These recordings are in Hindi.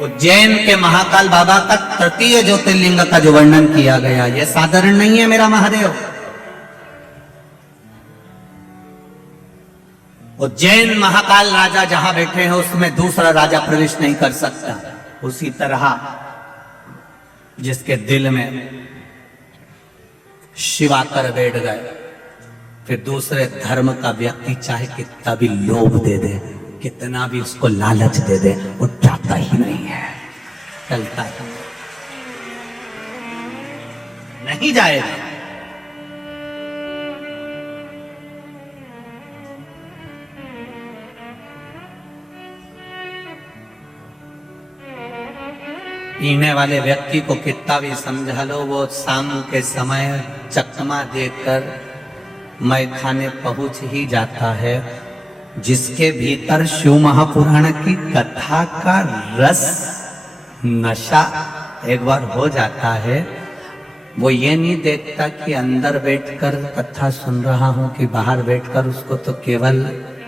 उज्जैन के महाकाल बाबा का तृतीय ज्योतिर्लिंग का जो वर्णन किया गया, यह साधारण नहीं है मेरा महादेव। उज्जैन महाकाल राजा जहां बैठे हैं उसमें दूसरा राजा प्रवेश नहीं कर सकता। उसी तरह जिसके दिल में शिव आकर बैठ गए, फिर दूसरे धर्म का व्यक्ति चाहे कितना भी लोभ दे दे, कितना भी उसको लालच दे दे, वो जाता ही नहीं है, चलता ही नहीं जाएगा। पीने वाले व्यक्ति को कितना भी समझा लो, वो शाम के समय चकमा देकर मैं खाने पहुंच ही जाता है। जिसके भीतर शिव महापुराण की कथा का रस नशा एक बार हो जाता है, वो ये नहीं देखता कि अंदर बैठकर कथा सुन रहा हूं कि बाहर बैठकर। उसको तो केवल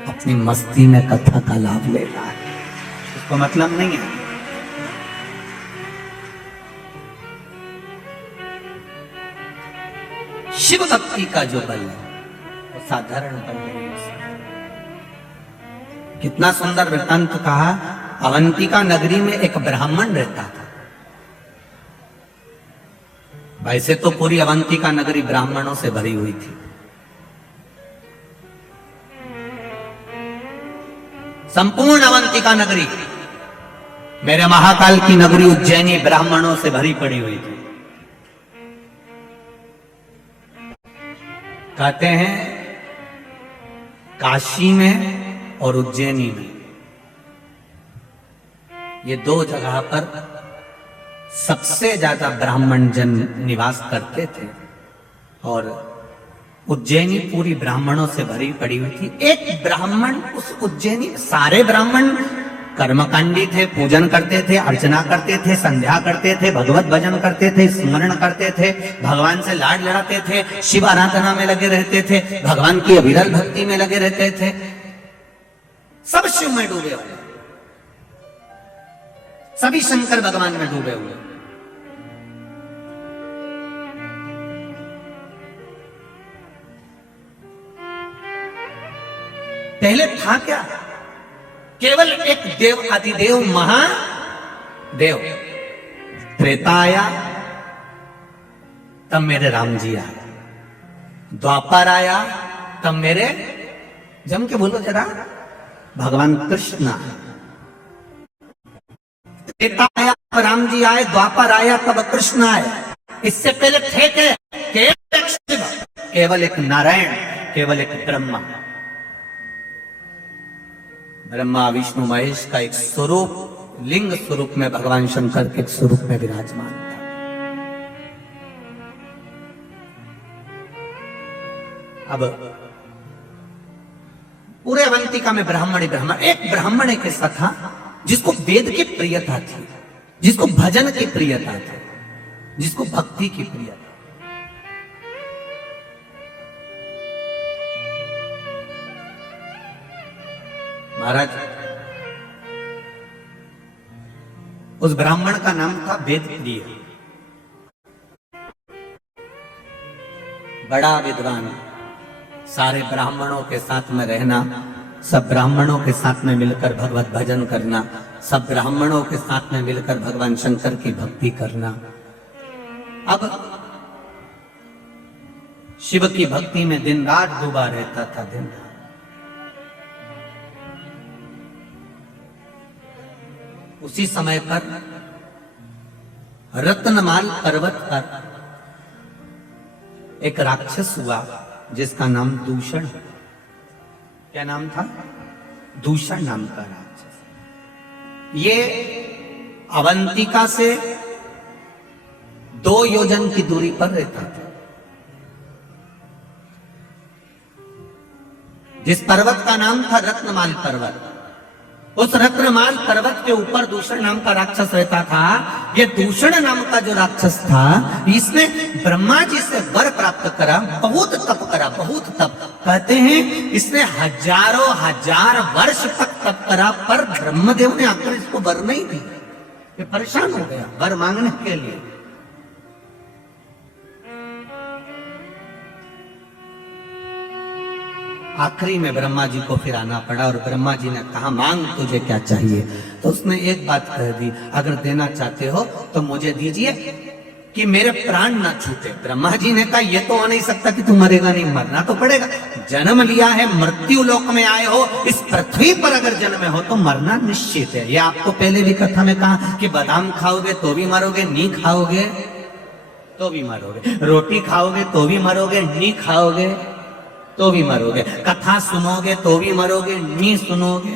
अपनी मस्ती में कथा का लाभ लेना है, उसको मतलब नहीं है। शिव भक्ति का जो बल है वो साधारण बल नहीं है। कितना सुंदर वृत्तांत कहा। अवंतिका नगरी में एक ब्राह्मण रहता था। वैसे तो पूरी अवंतिका नगरी ब्राह्मणों से भरी हुई थी। संपूर्ण अवंतिका नगरी, मेरे महाकाल की नगरी उज्जैनी ब्राह्मणों से भरी पड़ी हुई थी। कहते हैं काशी में और उज्जैनी में, ये दो जगह पर सबसे ज्यादा ब्राह्मण जन निवास करते थे और उज्जैनी पूरी ब्राह्मणों से भरी पड़ी हुई थी। एक ब्राह्मण उस उज्जैनी, सारे ब्राह्मण कर्मकांडी थे, पूजन करते थे, अर्चना करते थे, संध्या करते थे, भगवत भजन करते थे, स्मरण करते थे, भगवान से लाड लड़ाते थे, शिव आराधना में लगे रहते थे, भगवान की अविरल भक्ति में लगे रहते थे। सब शिव में डूबे हुए, सभी शंकर भगवान में डूबे हुए। पहले था क्या? केवल एक देव आदिदेव महादेव। त्रेता आया तब मेरे राम जी आए, द्वापर आया तब मेरे, जम के बोलो जरा, भगवान कृष्ण आए। त्रेता आया तब राम जी आए, द्वापर आया तब कृष्ण आए। इससे पहले थे केवल एक शिव, केवल एक नारायण, केवल एक ब्रह्मा। ब्रह्मा विष्णु महेश का एक स्वरूप, लिंग स्वरूप में भगवान शंकर के एक स्वरूप में विराजमान था। अब पूरे अवंतिका में ब्राह्मण ही ब्राह्मण। एक ब्राह्मण एक ऐसा था जिसको वेद की प्रियता थी, जिसको भजन की प्रियता थी, जिसको भक्ति की प्रियता। महाराज, उस ब्राह्मण का नाम था वेद प्रिय। बड़ा विद्वान, सारे ब्राह्मणों के साथ में रहना, सब ब्राह्मणों के साथ में मिलकर भगवत भजन करना, सब ब्राह्मणों के साथ में मिलकर भगवान शंकर की भक्ति करना। अब शिव की भक्ति में दिन रात डूबा रहता था, दिन रात। उसी समय पर रत्नमाल पर्वत पर एक राक्षस हुआ जिसका नाम दूषण। क्या नाम था? दूषण नाम का राक्षस। ये अवंतिका से 2 योजन की दूरी पर रहता था। जिस पर्वत का नाम था रत्नमाल पर्वत, उस रत्नमाल पर्वत के ऊपर दूषण नाम का राक्षस रहता था। ये दूषण नाम का जो राक्षस था, इसने ब्रह्मा जी से वर प्राप्त करा, बहुत तप करा, बहुत तप। कहते हैं इसने हजारों हजार वर्ष तक तप करा, पर ब्रह्मदेव ने आकर इसको वर नहीं दी। ये परेशान हो गया वर मांगने के लिए। आखिरी में ब्रह्मा जी को फिर आना पड़ा और ब्रह्मा जी ने कहा मांग तुझे क्या चाहिए। तो उसने एक बात कह दी, अगर देना चाहते हो तो मुझे दीजिए कि मेरे प्राण ना छूटे। ब्रह्मा जी ने कहा ये तो हो नहीं सकता कि तू मरेगा नहीं, मरना तो पड़ेगा। जन्म लिया है, मृत्यु लोक में आए हो, इस पृथ्वी पर अगर जन्मे हो तो मरना निश्चित है। ये आपको पहले भी कथा में कहा कि बादाम खाओगे तो भी मरोगे, नहीं खाओगे तो भी मरोगे, रोटी खाओगे तो भी मरोगे, नहीं खाओगे तो भी मरोगे, कथा सुनोगे तो भी मरोगे, नहीं सुनोगे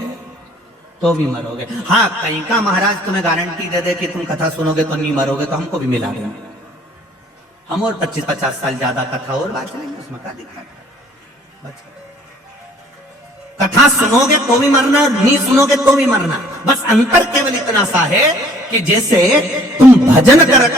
तो भी मरोगे। हाँ, कहीं का महाराज तुम्हें गारंटी दे दे कि तुम कथा सुनोगे तो नहीं मरोगे तो हमको भी मिला देना, हम और 25-50 साल ज्यादा कथा और बात लेंगे, उसमें क्या दिक्कत है। कथा सुनोगे तो भी मरना, नहीं सुनोगे तो भी मरना। बस अंतर केवल इतना सा है कि जैसे तुम भजन कर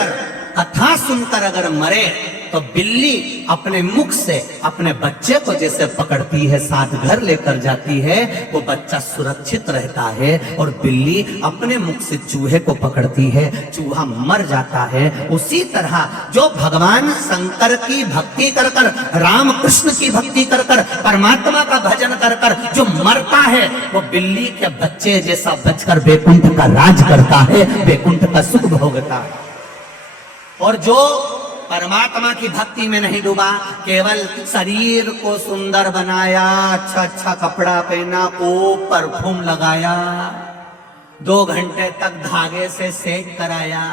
कथा सुनकर अगर मरे तो बिल्ली अपने मुख से अपने बच्चे को जैसे पकड़ती है, साथ घर लेकर जाती है, वो बच्चा सुरक्षित रहता है। और बिल्ली अपने मुख से चूहे को पकड़ती है, चूहा मर जाता है। उसी तरह जो भगवान शंकर की भक्ति कर कर, राम कृष्ण की भक्ति कर कर, परमात्मा का भजन कर कर जो मरता है वो बिल्ली के बच्चे जैसा बचकर वैकुंठ का राज करता है, वैकुंठ का सुख भोगता है। और जो परमात्मा की भक्ति में नहीं डूबा, केवल शरीर को सुंदर बनाया, अच्छा अच्छा कपड़ा पहना, को परफ्यूम लगाया, 2 घंटे तक धागे से सेक कराया,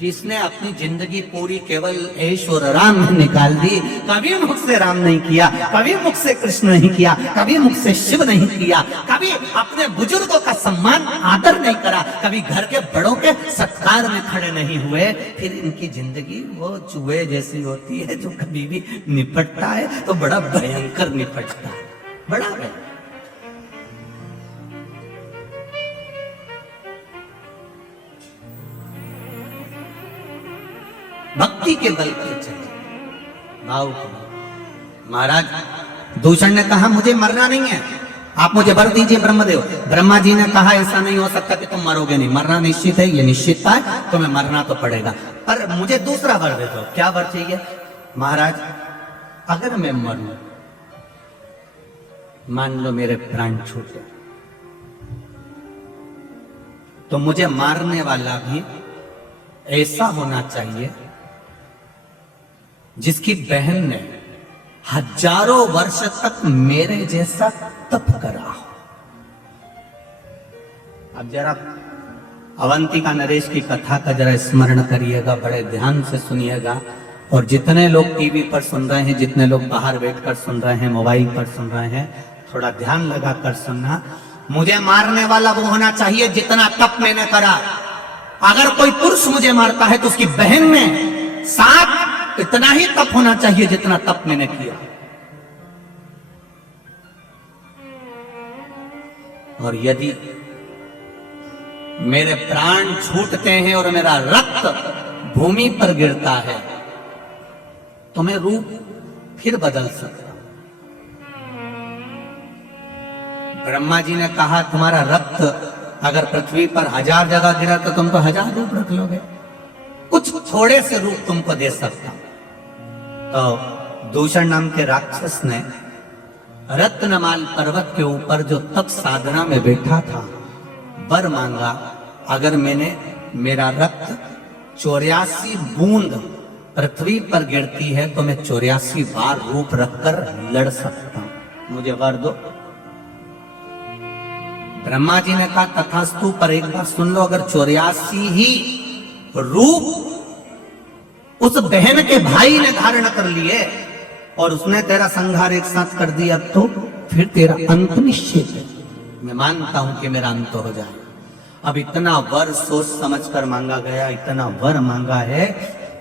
जिसने अपनी जिंदगी पूरी केवल ऐश और राम में निकाल दी, कभी मुख से राम नहीं किया, कभी मुख से कृष्ण नहीं किया, कभी मुख से शिव नहीं किया, कभी अपने बुजुर्गों का सम्मान आदर नहीं करा, कभी घर के बड़ों के सत्कार में खड़े नहीं हुए, फिर इनकी जिंदगी वो चूहे जैसी होती है जो कभी भी निपटता है तो बड़ा भयंकर निपटता है, बड़ा भयंकर। भक्ति के बल पे चले भाव को। महाराज दूषण ने कहा मुझे मरना नहीं है, आप मुझे वर दीजिए ब्रह्मदेव। ब्रह्मा जी ने कहा ऐसा नहीं हो सकता कि तुम मरोगे नहीं, मरना निश्चित है, ये निश्चितता है, तुम्हें मरना तो पड़ेगा, पर मुझे दूसरा वर दे दो। क्या वर चाहिए? महाराज अगर मैं मरूं, मान लो मेरे प्राण छूटे, तो मुझे मारने वाला भी ऐसा होना चाहिए जिसकी बहन ने हजारों वर्ष तक मेरे जैसा तप करा हो। अब जरा अवंतिका नरेश की कथा का जरा स्मरण करिएगा, बड़े ध्यान से सुनिएगा। और जितने लोग टीवी पर सुन रहे हैं, जितने लोग बाहर बैठकर सुन रहे हैं, मोबाइल पर सुन रहे हैं, थोड़ा ध्यान लगाकर सुनना। मुझे मारने वाला वो होना चाहिए जितना तप मैंने करा। अगर कोई पुरुष मुझे मारता है तो उसकी बहन में साथ इतना ही तप होना चाहिए जितना तप मैंने किया। और यदि मेरे प्राण छूटते हैं और मेरा रक्त भूमि पर गिरता है तो मैं रूप फिर बदल सकता हूं। ब्रह्मा जी ने कहा तुम्हारा रक्त अगर पृथ्वी पर 1000 जगह गिरा तो तुम तो 1000 रूप रख लोगे, कुछ थोड़े से रूप तुमको दे सकता। तो दूषण नाम के राक्षस ने रत्नमाल पर्वत के ऊपर जो तप साधना में बैठा था वर मांगा, अगर मैंने मेरा रक्त 84 बूंद पृथ्वी पर गिरती है तो मैं 84 बार रूप रखकर लड़ सकता हूं, मुझे वर दो। ब्रह्मा जी ने कहा तथास्तु, पर एक बार सुन लो, अगर 84 ही रूप उस बहन के भाई ने धारण कर लिए और उसने तेरा संहार एक साथ कर दिया तो फिर तेरा अंत निश्चित है। मैं मानता हूं कि मेरा अंत हो जाए। अब इतना वर सोच समझ कर मांगा गया, इतना वर मांगा है,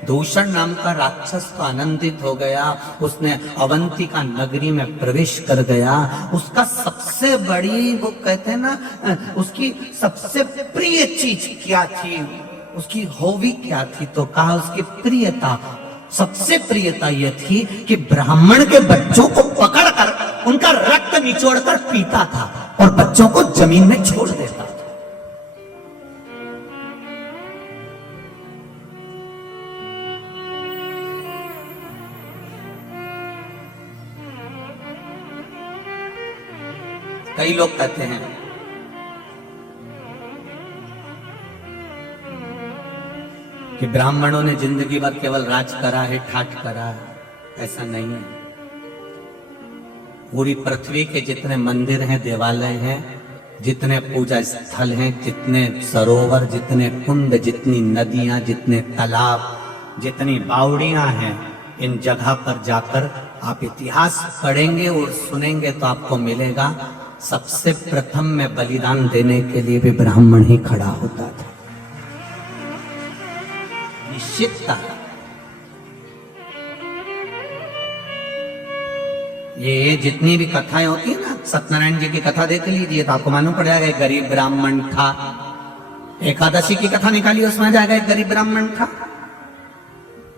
दूषण नाम का राक्षस तो आनंदित हो गया। उसने अवंतिका नगरी में प्रवेश कर गया। उसका सबसे बड़ी, वो कहते हैं ना, उसकी सबसे प्रिय चीज क्या थी, उसकी हॉबी क्या थी, तो कहा उसकी प्रियता, सबसे प्रियता यह थी कि ब्राह्मण के बच्चों को पकड़कर उनका रक्त निचोड़कर पीता था और बच्चों को जमीन में छोड़ देता था। कई लोग कहते हैं कि ब्राह्मणों ने जिंदगी भर केवल राज करा है, ठाठ करा है। ऐसा नहीं है। पूरी पृथ्वी के जितने मंदिर हैं, देवालय हैं, जितने पूजा स्थल हैं, जितने सरोवर, जितने कुंड, जितनी नदियां, जितने तालाब, जितनी बावड़ियां हैं, इन जगह पर जाकर आप इतिहास पढ़ेंगे और सुनेंगे तो आपको मिलेगा सबसे प्रथम में बलिदान देने के लिए भी ब्राह्मण ही खड़ा होता था। निश्चितता। ये जितनी भी कथाएं होती है ना, सत्यनारायण जी की कथा देख लीजिए तो आपको मालूम पड़ जाएगा एक गरीब ब्राह्मण था। एकादशी की कथा निकालिए, उसमें आ जाएगा एक गरीब ब्राह्मण था।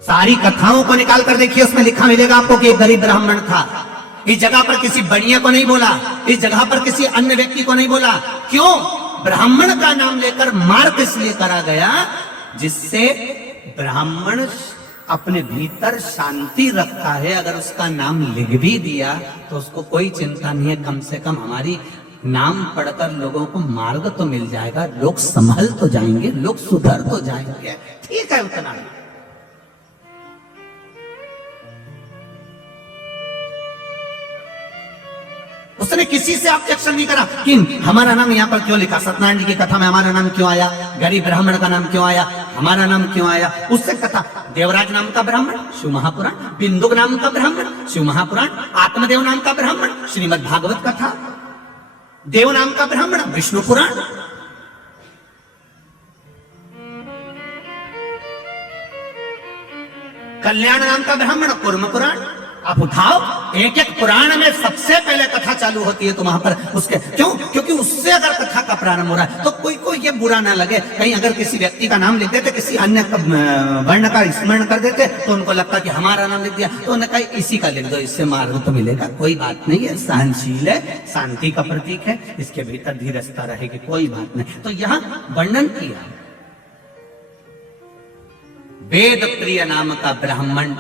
सारी कथाओं को निकाल कर देखिए, उसमें लिखा मिलेगा आपको कि एक गरीब ब्राह्मण था। इस जगह पर किसी बढ़िया को नहीं बोला, इस जगह पर किसी अन्य व्यक्ति को नहीं बोला। क्यों? ब्राह्मण का नाम लेकर मार्ग इसलिए करा गया जिससे ब्राह्मण अपने भीतर शांति रखता है। अगर उसका नाम लिख भी दिया तो उसको कोई चिंता नहीं है, कम से कम हमारी नाम पढ़कर लोगों को मार्ग तो मिल जाएगा, लोग संभल तो जाएंगे, लोग सुधर तो जाएंगे। ठीक है, उतना ही। उसने किसी से ऑब्जेक्शन नहीं करा कि हमारा नाम यहाँ पर क्यों लिखा, सत्यनारायण जी की कथा में हमारा नाम क्यों आया, गरीब ब्राह्मण का नाम क्यों आया, हमारा नाम क्यों आया। उससे कथा देवराज नाम का ब्राह्मण, शिव महापुराण, बिंदुक नाम का ब्राह्मण, शिव महापुराण, आत्मदेव नाम का ब्राह्मण, श्रीमद् भागवत कथा, देव नाम का ब्राह्मण, विष्णु पुराण। कल्याण नाम का ब्राह्मण, कूर्म पुराण। आप उठाओ, एक एक पुराण में सबसे पहले कथा चालू होती है तो वहां पर उसके क्यों? क्योंकि उससे अगर कथा का प्रारंभ हो रहा है तो कोई को ये बुरा ना लगे। कहीं अगर किसी व्यक्ति का नाम लिख देते, किसी अन्य वर्ण का स्मरण कर देते तो उनको लगता कि हमारा नाम लिख दिया, तो उन्हें कहा इसी का लिख दो, इससे मार्ग तो मिलेगा। कोई बात नहीं है, सहनशील है, शांति का प्रतीक है, इसके भीतर धीरजता रहेगी, कोई बात नहीं। तो यहाँ वर्णन किया वेद प्रिय नाम का ब्राह्मण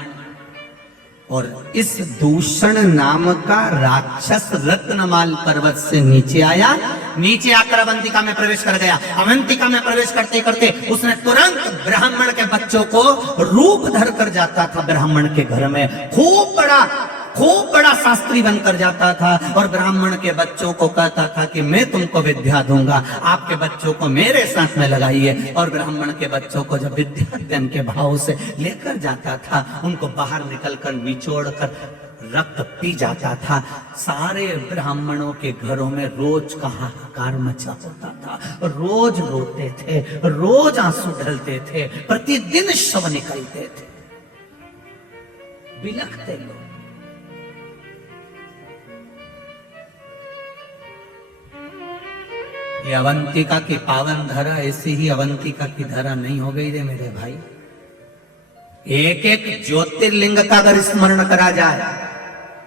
और इस दूषण नाम का राक्षस रत्नमाल पर्वत से नीचे आया। नीचे आकर अवंतिका में प्रवेश कर गया। अवंतिका में प्रवेश करते करते उसने तुरंत ब्राह्मण के बच्चों को रूप धर कर जाता था ब्राह्मण के घर में। खूब बड़ा शास्त्री बनकर जाता था और ब्राह्मण के बच्चों को कहता था कि मैं तुमको विद्या दूंगा, आपके बच्चों को मेरे साथ में लगाइए। और ब्राह्मण के बच्चों को जब विद्याध्ययन के भाव से लेकर जाता था, उनको बाहर निकलकर निचोड़ कर रक्त पी जाता था। सारे ब्राह्मणों के घरों में रोज का हाहाकार मचा होता था, रोज रोते थे, रोज आंसू ढलते थे, प्रतिदिन शव निकलते थे, बिलखते लोग। ये अवंतिका की पावन धरा ऐसी ही अवंतिका की धरा नहीं हो गई रे मेरे भाई। एक एक ज्योतिर्लिंग का अगर स्मरण करा जाए,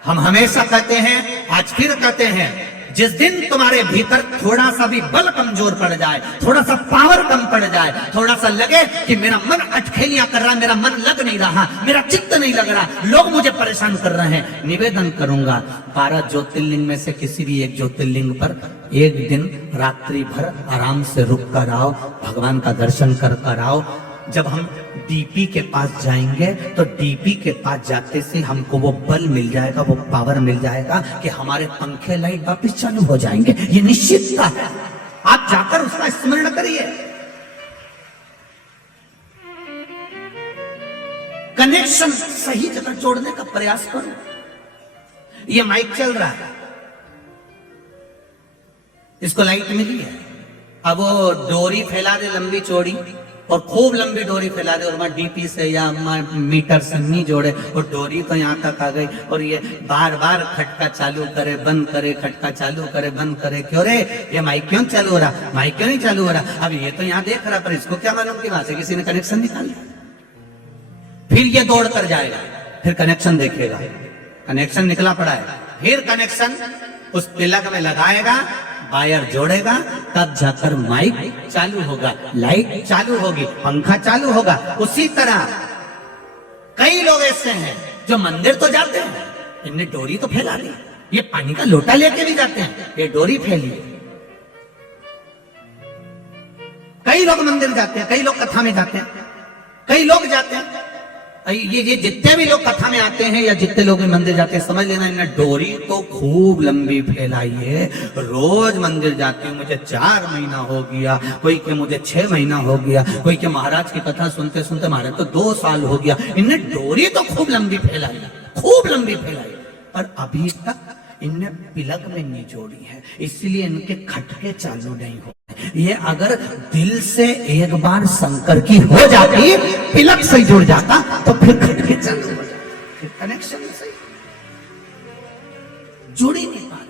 हम हमेशा कहते हैं, आज फिर कहते हैं, जिस दिन तुम्हारे भीतर थोड़ा सा भी बल कमजोर पड़ जाए, थोड़ा सा पावर कम पड़ जाए, थोड़ा सा लगे कि मेरा मन अटखेलियां कर रहा है, मेरा मन लग नहीं रहा, मेरा चित्त नहीं लग रहा, लोग मुझे परेशान कर रहे हैं, निवेदन करूंगा 12 ज्योतिर्लिंग में से किसी भी एक ज्योतिर्लिंग पर एक दिन रात्रि भर आराम से रुक कर आओ, भगवान का दर्शन कर कर आओ। जब हम डीपी के पास जाएंगे तो डीपी के पास जाते से हमको वो बल मिल जाएगा, वो पावर मिल जाएगा कि हमारे पंखे लाइट वापस चालू हो जाएंगे। ये निश्चितता है। आप जाकर उसका स्मरण करिए। कनेक्शन सही जगह जोड़ने का प्रयास करो। ये माइक चल रहा है, इसको लाइट मिली है, अब वो डोरी फैला दे लंबी चौड़ी और खूब लंबी डोरी फैला दे और वहां डीपी से या मीटर से नहीं जोड़े और डोरी तो यहाँ तक आ गई और ये बार बार खटका चालू करे बंद करे, खटका चालू करे बंद करे। क्यों रे, ये माइक क्यों चालू हो रहा, माइक क्यों नहीं चालू हो रहा? अब ये तो यहाँ देख रहा, पर इसको क्या मालूम कि वहां से किसी ने कनेक्शन निकाल लिया। फिर ये दौड़ कर जाएगा, फिर कनेक्शन देखेगा, कनेक्शन निकला पड़ा है, फिर कनेक्शन उस प्लग में लगाएगा, वायर जोड़ेगा, तब जाकर माइक चालू होगा, लाइट चालू होगी, पंखा चालू होगा। उसी तरह कई लोग ऐसे हैं जो मंदिर तो जाते हैं, इनने डोरी तो फैला दी, ये पानी का लोटा लेके भी जाते हैं, ये डोरी फैली है। कई लोग मंदिर जाते हैं, कई लोग कथा में जाते हैं, कई लोग जाते हैं। ये जितने भी लोग कथा में आते हैं या जितने लोग मंदिर जाते हैं, समझ लेना इन्हें डोरी तो खूब लंबी फैलाई है। रोज मंदिर जाती हूँ, मुझे 4 महीना हो गया, कोई के मुझे 6 महीना हो गया, कोई के महाराज की कथा सुनते सुनते महाराज तो 2 साल हो गया। इन्हें डोरी तो खूब लंबी फैलाई, खूब लंबी फैलाई, पर अभी तक इनने पिलक में नहीं जोड़ी है, इसलिए इनके खटके चालू नहीं हो। ये अगर दिल से एक बार शंकर की हो जाती, पिलक से जुड़ जाता, तो फिर खटके चालू हो जाते, फिर कनेक्शन से जुड़ ही नहीं पा रही।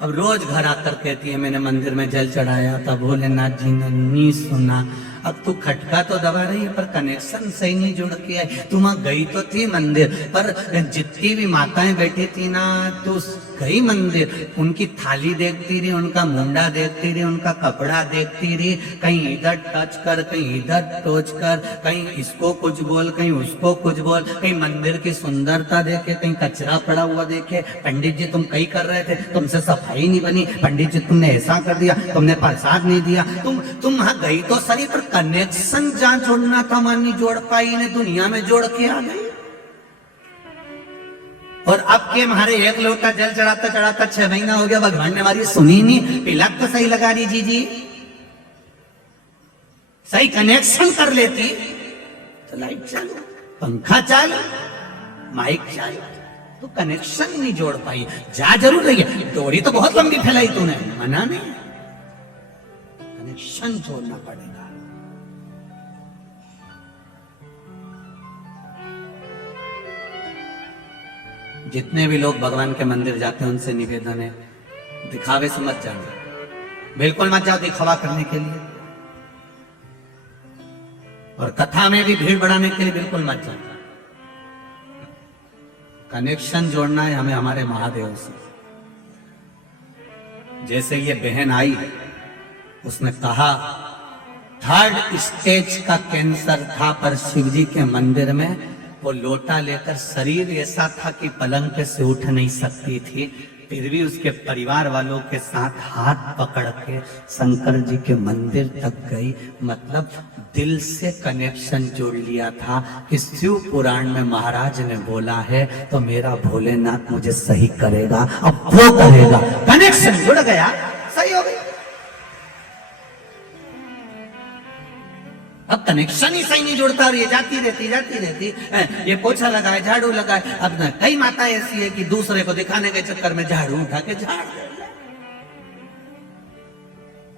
अब रोज घर आकर कहती है मैंने मंदिर में जल चढ़ाया था, भोलेनाथ जी ने नहीं सुना। अब तू खटका तो दबा रही है पर कनेक्शन सही नहीं जुड़ के आई। तू वहां गई तो थी मंदिर, पर जितनी भी माताएं बैठी थी ना, तू गई मंदिर, उनकी थाली देखती रही, उनका मुंडा देखती रही, उनका कपड़ा देखती रही, कहीं इधर टच कर, कहीं इधर टच कर, कहीं इसको कुछ बोल, कहीं उसको कुछ बोल, कहीं मंदिर की सुंदरता देखे, कहीं कचरा पड़ा हुआ देखे। पंडित जी तुम कई कर रहे थे, तुमसे सफाई नहीं बनी, पंडित जी तुमने ऐसा कर दिया, तुमने प्रसाद नहीं दिया। तुम वहां गई तो सही, पर कनेक्शन जहां जोड़ना था वहां नहीं जोड़ पाई, इन्हें दुनिया में जोड़ के आ गई। और अब के हमारे 1 लोटा जल चढ़ाता चढ़ाता 6 महीना हो गया, भगवान ने हमारी सुनी नहीं। पिलक तो सही लगा रही जी, सही कनेक्शन कर लेती तो लाइट चालू, पंखा चालू, माइक चालू, तो कनेक्शन नहीं जोड़ पाई। जा जरूर रही है, डोरी तो बहुत लंबी फैलाई तूने, मना नहीं, कनेक्शन जोड़ना पड़ेगा। जितने भी लोग भगवान के मंदिर जाते हैं उनसे निवेदन है, दिखावे से मत जाना, बिल्कुल मत जाओ दिखावा करने के लिए, और कथा में भी भीड़ बढ़ाने के लिए बिल्कुल मत जाओ। कनेक्शन जोड़ना है हमें हमारे महादेव से। जैसे ये बहन आई है, उसने कहा 3rd स्टेज का कैंसर था, पर शिवजी के मंदिर में वो लोटा लेकर, शरीर ऐसा था कि पलंग पे से उठ नहीं सकती थी, फिर भी उसके परिवार वालों के साथ हाथ पकड़ के शंकर जी के मंदिर तक गई। मतलब दिल से कनेक्शन जोड़ लिया था कि शिव पुराण में महाराज ने बोला है तो मेरा भोलेनाथ मुझे सही करेगा, अब वो करेगा। कनेक्शन जुड़ गया, सही हो गई। अब कनेक्शन ही सही नहीं जुड़ता और ये जाती रहती ये पोछा लगाए, झाड़ू लगाए। अब न कई माता ऐसी है कि दूसरे को दिखाने के चक्कर में झाड़ू उठा के झाड़ दे।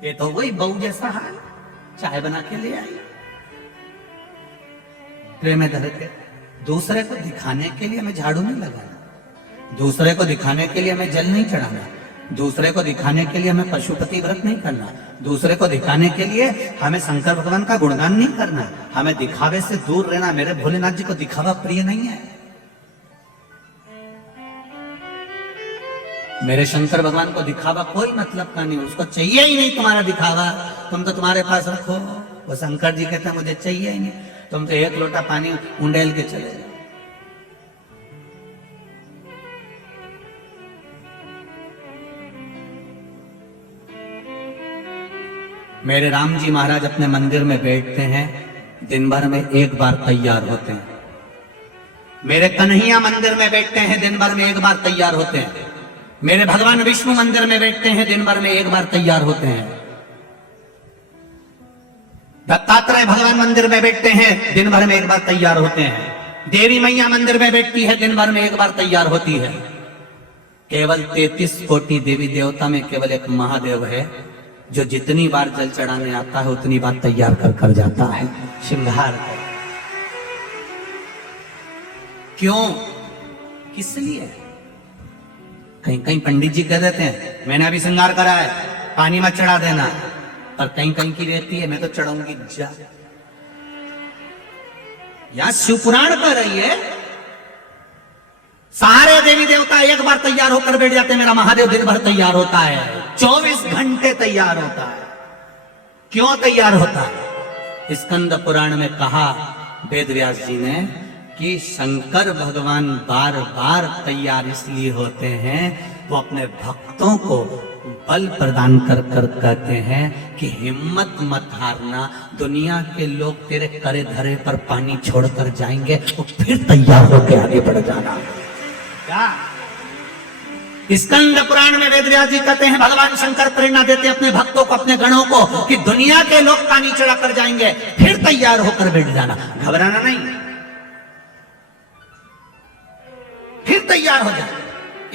ये तो वही बहू जैसा हाल, चाय बना के ले आई, ट्रे में धर के। दूसरे को दिखाने के लिए हमें झाड़ू नहीं लगाना, दूसरे को दिखाने के लिए हमें जल नहीं चढ़ाना, दूसरे को दिखाने के लिए हमें पशुपति व्रत नहीं करना, दूसरे को दिखाने के लिए हमें शंकर भगवान का गुणगान नहीं करना। हमें दिखावे से दूर रहना। मेरे भोलेनाथ जी को दिखावा प्रिय नहीं है। मेरे शंकर भगवान को दिखावा कोई मतलब का नहीं, उसको चाहिए ही नहीं तुम्हारा दिखावा। तुम तो तुम्हारे पास रखो, वो शंकर जी कहते हैं मुझे चाहिए ही नहीं। तुम तो 1 लोटा पानी उंडेल के चले जाओ। मेरे राम जी महाराज अपने मंदिर में बैठते हैं, दिन भर में 1 बार तैयार होते हैं। मेरे कन्हैया मंदिर में बैठते हैं, दिन भर में 1 बार तैयार होते हैं। मेरे भगवान विष्णु मंदिर में बैठते हैं, दिन भर में 1 बार तैयार होते हैं। दत्तात्रेय भगवान मंदिर में बैठते हैं, दिन भर में 1 बार तैयार होते हैं। देवी मैया मंदिर में बैठती है, दिन भर में 1 बार तैयार होती है। केवल 33 कोटि देवी देवता में केवल एक महादेव है जो जितनी बार जल चढ़ाने आता है उतनी बार तैयार कर जाता है, श्रृंगार कर। क्यों, किस लिए? कहीं कहीं पंडित जी कह देते हैं मैंने अभी श्रृंगार करा है, पानी मत चढ़ा देना, पर कहीं कहीं की रहती है मैं तो चढ़ाऊंगी जा। या शिवपुराण कह रही है सारे देवी देवता 1 बार तैयार होकर बैठ जाते हैं, मेरा महादेव दिन भर तैयार होता है, 24 घंटे तैयार होता है। क्यों तैयार होता है? स्कंद पुराण में कहा वेद व्यास जी ने कि शंकर भगवान बार बार तैयार इसलिए होते हैं, वो अपने भक्तों को बल प्रदान कर कर कहते हैं कि हिम्मत मत हारना, दुनिया के लोग तेरे करे धरे पर पानी छोड़कर जाएंगे तो फिर तैयार होकर आगे बढ़ जाना। क्या स्कंद पुराण में वेदव्यास जी कहते हैं, भगवान शंकर प्रेरणा देते अपने भक्तों को, अपने गणों को, कि दुनिया के लोग पानी चढ़ा कर जाएंगे फिर तैयार होकर बैठ जाना, घबराना नहीं, फिर तैयार हो जाए।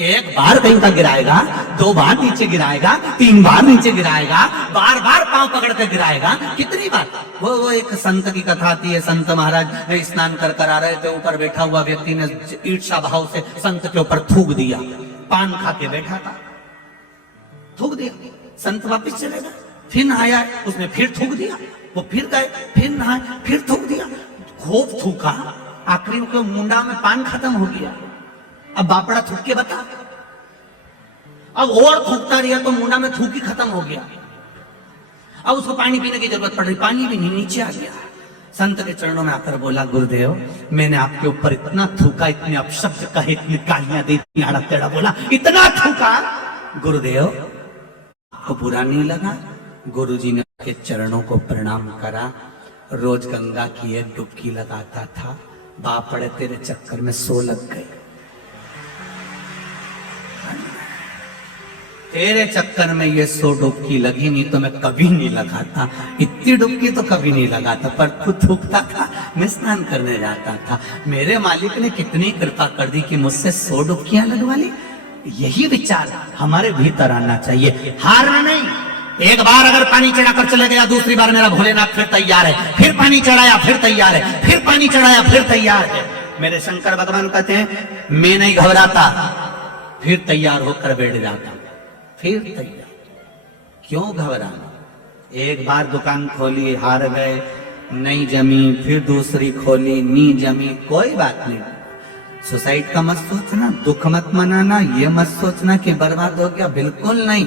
एक बार कहीं का गिराएगा, 2 बार नीचे गिराएगा, 3 बार नीचे गिराएगा, बार बार पांव पकड़ कर गिराएगा, कितनी बार। वो एक संत की कथा आती है, संत महाराज स्नान कर कर आ रहे थे, ऊपर बैठा हुआ व्यक्ति ने ईर्ष्या भाव से संत के ऊपर थूक दिया, पान खा के बैठा था, थूक दिया, संत वापिस चले गए, फिर नहाया, उसने फिर थूक दिया, वो फिर गए, फिर नहाए, फिर थूक दिया, खूब थूका, आखिरी उनके मुंडा में पान खत्म हो गया। अब बापड़ा थूक के बता, अब और थूकता रहा तो मुंडा में थूक ही खत्म हो गया। अब उसको पानी पीने की जरूरत पड़ रही, पानी भी नहीं, नीचे आ गया। संत के चरणों में आकर बोला, गुरुदेव मैंने आपके ऊपर इतना थूका, इतने अपशब्द कहे, इतनी गालियां दी, इतनी आड़ा टेढ़ा बोला, इतना थूका, गुरुदेव आपको बुरा नहीं लगा? गुरुजी ने के चरणों को प्रणाम करा, रोज गंगा की एक डुबकी लगाता था, बापड़े तेरे चक्कर में 100 लग गए, तेरे चक्कर में ये 100 डुबकी लगी, नहीं तो मैं कभी नहीं लगाता, इतनी डुबकी तो कभी नहीं लगाता, पर खुद थूकता था, मैं स्नान करने जाता था, मेरे मालिक ने कितनी कृपा कर दी कि मुझसे 100 डुबकियां लगवा ली। यही विचार हमारे भीतर आना चाहिए, हारना नहीं। एक बार अगर पानी चढ़ाकर चले गया, दूसरी बार मेरा भोलेनाथ फिर तैयार है, फिर पानी चढ़ाया फिर तैयार है, फिर पानी चढ़ाया फिर तैयार है। मेरे शंकर भगवान कहते हैं, मैं नहीं घबराता, फिर तैयार होकर बैठ जाता, फिर तैयार। क्यों घबराना? एक बार दुकान खोली, हार गए, नहीं जमी, फिर दूसरी खोली, नहीं जमी, कोई बात नहीं। सुसाइड का मत सोचना, दुख मत मनाना, ये मत सोचना कि बर्बाद हो गया, बिल्कुल नहीं,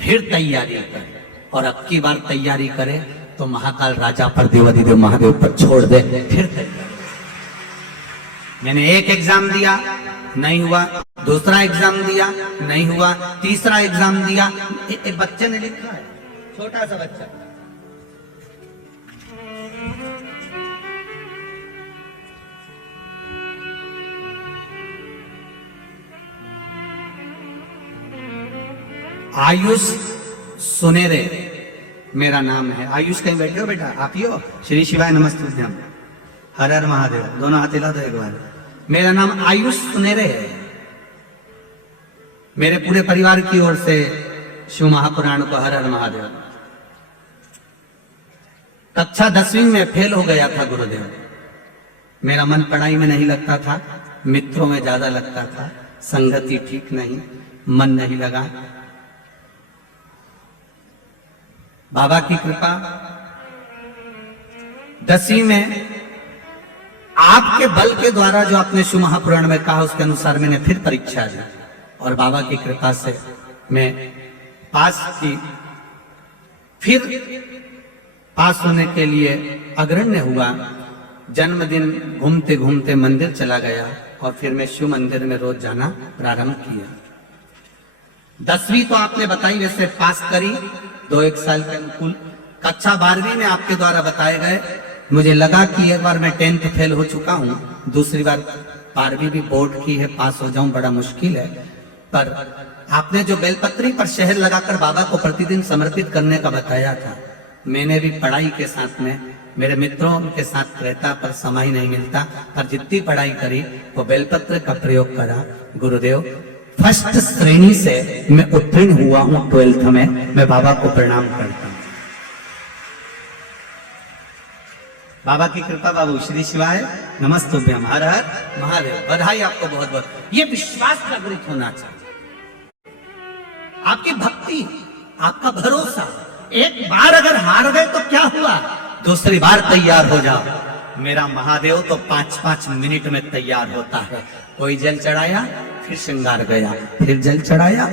फिर तैयारी करे। और अब की बार तैयारी करे तो महाकाल राजा पर, देवाधिदेव महादेव पर छोड़ दे, फिर तैयारी। मैंने एक एग्जाम दिया, नहीं हुआ, दूसरा एग्जाम दिया, नहीं हुआ, तीसरा एग्जाम दिया। एक बच्चे ने लिखा है, छोटा सा बच्चा, आयुष सुनेरे मेरा नाम है। आयुष कहीं बैठे हो बेटा? आप ही हो? श्री शिवाय नमस्तुभ्यम, हर हर महादेव, दोनों हाथ हिला दो एक बार। मेरा नाम आयुष सुनेरे है। मेरे पूरे परिवार की ओर से शिव महापुराण को हर हर महादेव। कक्षा 10वीं में फेल हो गया था गुरुदेव। मेरा मन पढ़ाई में नहीं लगता था, मित्रों में ज्यादा लगता था, संगति ठीक नहीं, मन नहीं लगा। बाबा की कृपा, 10वीं में आपके बल के द्वारा जो आपने शिव महापुराण में कहा, उसके अनुसार मैंने फिर परीक्षा दी और बाबा की कृपा से मैं पास की। फिर पास होने के लिए अग्रण्य हुआ। जन्मदिन घूमते घूमते मंदिर चला गया और फिर मैं शिव मंदिर में रोज जाना प्रारंभ किया। 10वीं तो आपने बताई, वैसे पास करी 2-1 साल के अनुकूल। कक्षा 12वीं में आपके द्वारा बताए गए, मुझे लगा कि एक बार मैं 10th फेल हो चुका हूं, दूसरी बार 12वीं भी बोर्ड की है, पास हो जाऊं बड़ा मुश्किल है। पर आपने जो बेलपत्री पर शहर लगाकर बाबा को प्रतिदिन समर्पित करने का बताया था, मैंने भी पढ़ाई के साथ में मेरे मित्रों के साथ रहता, पर समय ही नहीं मिलता, पर जितनी पढ़ाई करी वो बेलपत्र का प्रयोग करा। गुरुदेव, फर्स्ट श्रेणी से मैं उत्तीर्ण हुआ हूं 12th में। मैं बाबा को प्रणाम करता हूं। बाबा की कृपा बाबू, श्री शिवाय नमस्तुभ्यम, हर हर महादेव। बधाई आपको बहुत बहुत। ये विश्वास जागृत होना चाहिए, आपकी भक्ति, आपका भरोसा। एक बार अगर हार गए तो क्या हुआ, दूसरी बार तैयार हो जाओ। मेरा महादेव तो 5-5 मिनट में तैयार होता है। कोई जल चढ़ाया, फिर श्रृंगार गया, फिर जल चढ़ाया।